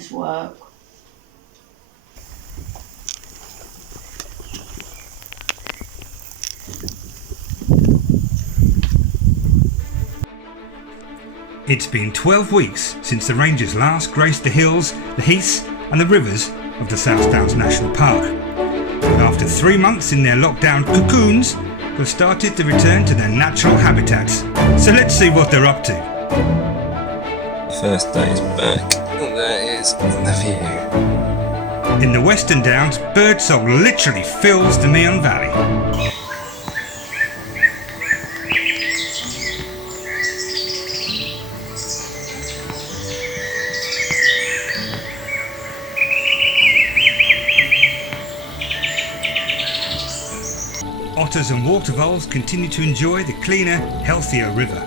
this work. It's been 12 weeks since the rangers last graced the hills, the heaths and the rivers of the South Downs National Park. And after 3 months in their lockdown cocoons, they've started to return to their natural habitats. So let's see what they're up to. First day's back, and there is the view. In the Western Downs, birdsong literally fills the Meon Valley. Otters and water voles continue to enjoy the cleaner, healthier river.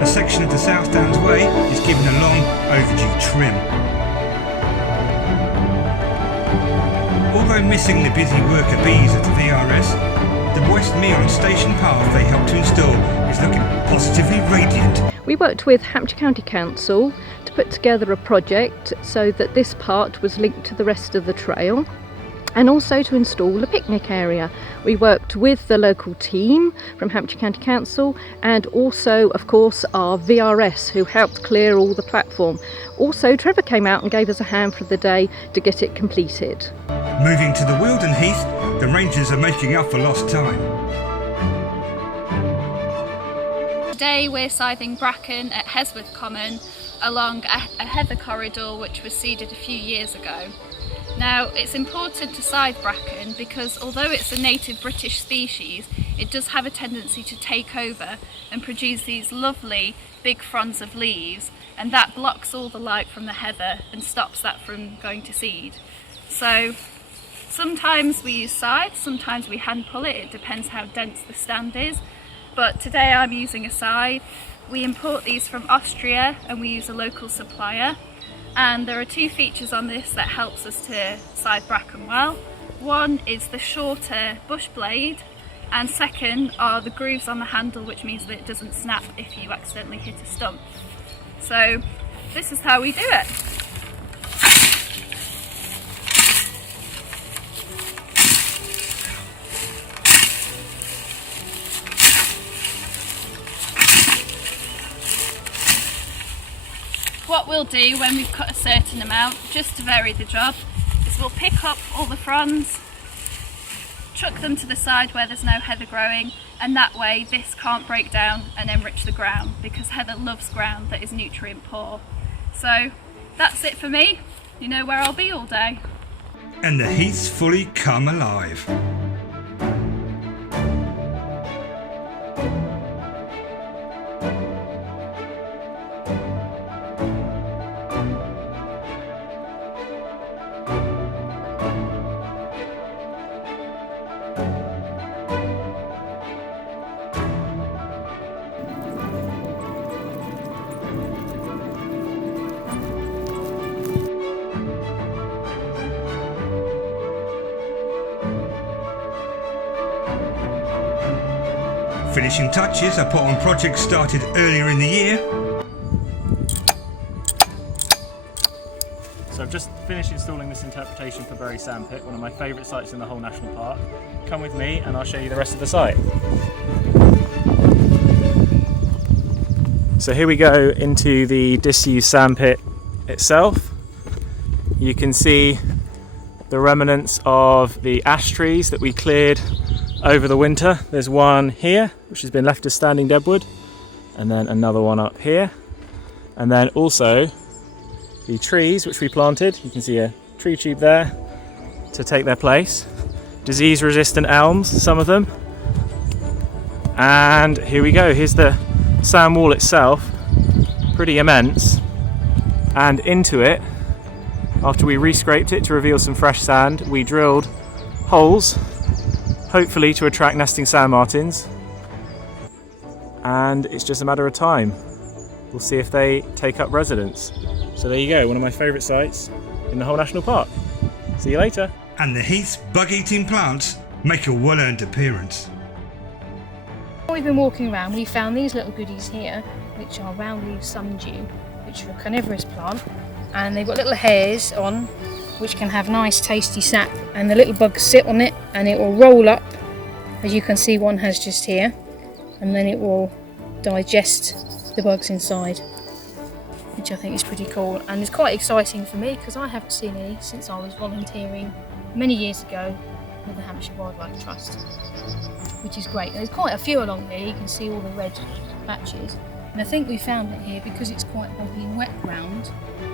A section of the South Downs Way is given a long overdue trim. Although missing the busy worker bees at the VRS, the West Meon station path they helped to install is looking positively radiant. We worked with Hampshire County Council to put together a project so that this part was linked to the rest of the trail, and also to install a picnic area. We worked with the local team from Hampshire County Council and also, of course, our VRS who helped clear all the platform. Also, Trevor came out and gave us a hand for the day to get it completed. Moving to the Wealdon Heath, the rangers are making up for lost time. Today we're scything bracken at Hesworth Common along a heather corridor which was seeded a few years ago. Now, it's important to scythe bracken because although it's a native British species, it does have a tendency to take over and produce these lovely big fronds of leaves, and that blocks all the light from the heather and stops that from going to seed. So sometimes we use scythe, sometimes we hand pull it depends how dense the stand is, but today I'm using a scythe. We import these from Austria and we use a local supplier. And there are two features on this that helps us to scythe bracken well. One is the shorter bush blade, and second are the grooves on the handle, which means that it doesn't snap if you accidentally hit a stump. So this is how we do it. What we'll do when we've cut a certain amount, just to vary the job, is we'll pick up all the fronds, chuck them to the side where there's no heather growing, and that way this can't break down and enrich the ground, because heather loves ground that is nutrient poor. So that's it for me. You know where I'll be all day. And the heaths fully come alive. Finishing touches are put on projects started earlier in the year. So I've just finished installing this interpretation for Bury Sandpit, one of my favourite sites in the whole national park. Come with me and I'll show you the rest of the site. So here we go into the disused sandpit itself. You can see the remnants of the ash trees that we cleared over the winter. There's one here which has been left as standing deadwood, and then another one up here, and then also the trees which we planted. You can see a tree tube there to take their place. Disease resistant elms, some of them. And here we go, here's the sand wall itself, pretty immense, and into it, after we re-scraped it to reveal some fresh sand, we drilled holes, hopefully to attract nesting sand martins, and it's just a matter of time. We'll see if they take up residence. So there you go, one of my favourite sites, in the whole national park. See you later. And the heath's bug-eating plants make a well-earned appearance. While we've been walking around, we found these little goodies here, which are round-leaf sundew, which are a carnivorous plant, and they've got little hairs on, which can have nice tasty sap, and the little bugs sit on it and it will roll up, as you can see one has just here, and then it will digest the bugs inside, which I think is pretty cool, and it's quite exciting for me because I haven't seen any since I was volunteering many years ago with the Hampshire Wildlife Trust, which is great. There's quite a few along here, you can see all the red patches, and I think we found it here because it's quite bumpy and wet ground,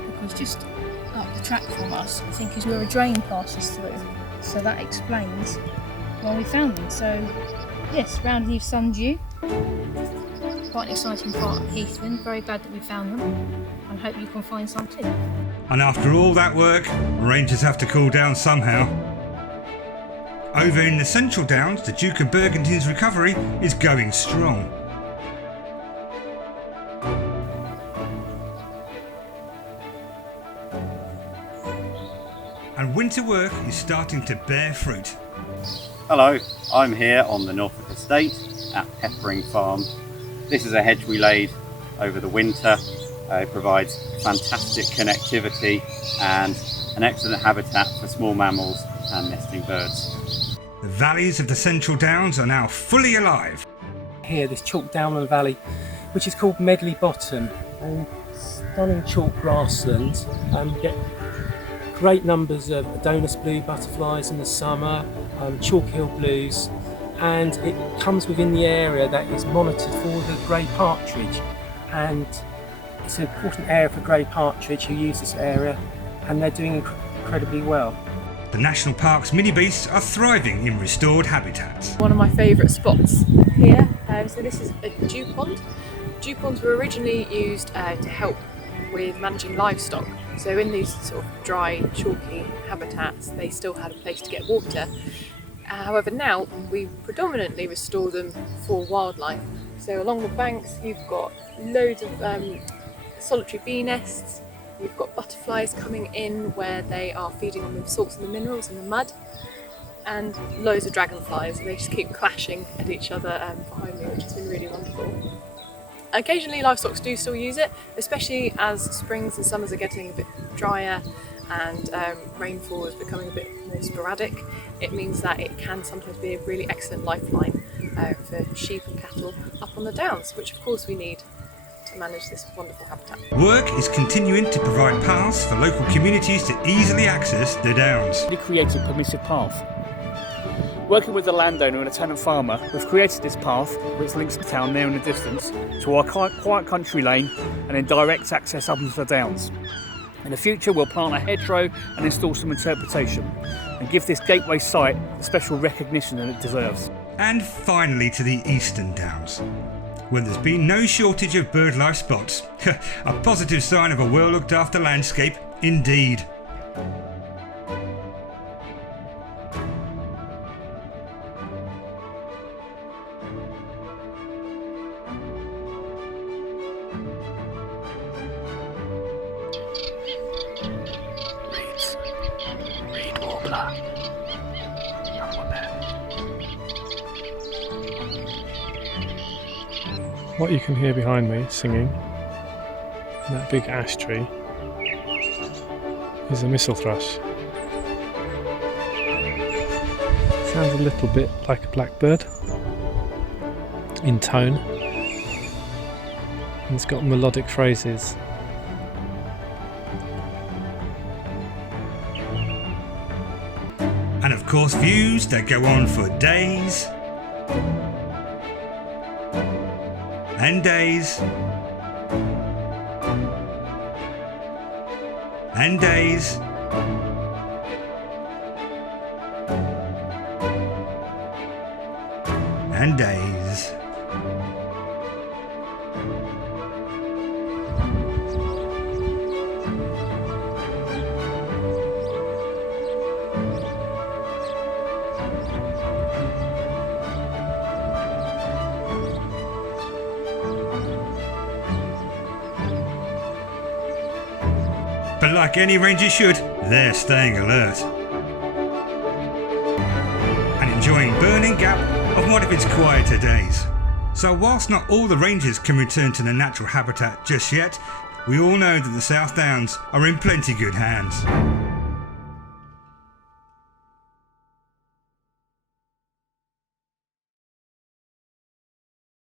because just up the track from us I think is where a drain passes through, so that explains why we found them. So yes, round-leaf sundew, quite an exciting part of Heathland. Very glad that we found them, and hope you can find some too. And after all that work, rangers have to cool down somehow. Over in the Central Downs, the Duke of Burgundy's recovery is going strong. And winter work is starting to bear fruit. Hello, I'm here on the Norfolk Estate at Peppering Farm. This is a hedge we laid over the winter. It provides fantastic connectivity and an excellent habitat for small mammals and nesting birds. The valleys of the Central Downs are now fully alive. Here, this chalk downland valley, which is called Medley Bottom, and stunning chalk grasslands. Get great numbers of Adonis blue butterflies in the summer, chalk hill blues, and it comes within the area that is monitored for the grey partridge, and it's an important area for grey partridge who use this area, and they're doing incredibly well. The National Park's mini beasts are thriving in restored habitats. One of my favourite spots here, so this is a dew pond. Dew ponds were originally used to help with managing livestock. So in these sort of dry, chalky habitats, they still had a place to get water. However, now we predominantly restore them for wildlife. So along the banks, you've got loads of solitary bee nests. You've got butterflies coming in where they are feeding on the salts and the minerals in the mud, and loads of dragonflies. They just keep clashing at each other behind me, which has been really wonderful. Occasionally livestock do still use it, especially as springs and summers are getting a bit drier and rainfall is becoming a bit more sporadic. It means that it can sometimes be a really excellent lifeline for sheep and cattle up on the downs, which of course we need to manage this wonderful habitat. Work is continuing to provide paths for local communities to easily access the downs. We created a permissive path. Working with the landowner and a tenant farmer, we've created this path which links the town there in the distance to our quiet country lane and then direct access up into the downs. In the future we'll plant a hedgerow and install some interpretation and give this gateway site the special recognition that it deserves. And finally to the Eastern Downs, where there's been no shortage of birdlife spots. A positive sign of a well looked after landscape indeed. Reed warbler. What you can hear behind me singing in that big ash tree is a missel thrush. Sounds a little bit like a blackbird in tone, and it's got melodic phrases. And of course views that go on for days and days and days and days. But like any ranger should, they're staying alert and enjoying Burning Gap of one of its quieter days. So whilst not all the rangers can return to their natural habitat just yet, we all know that the South Downs are in plenty good hands.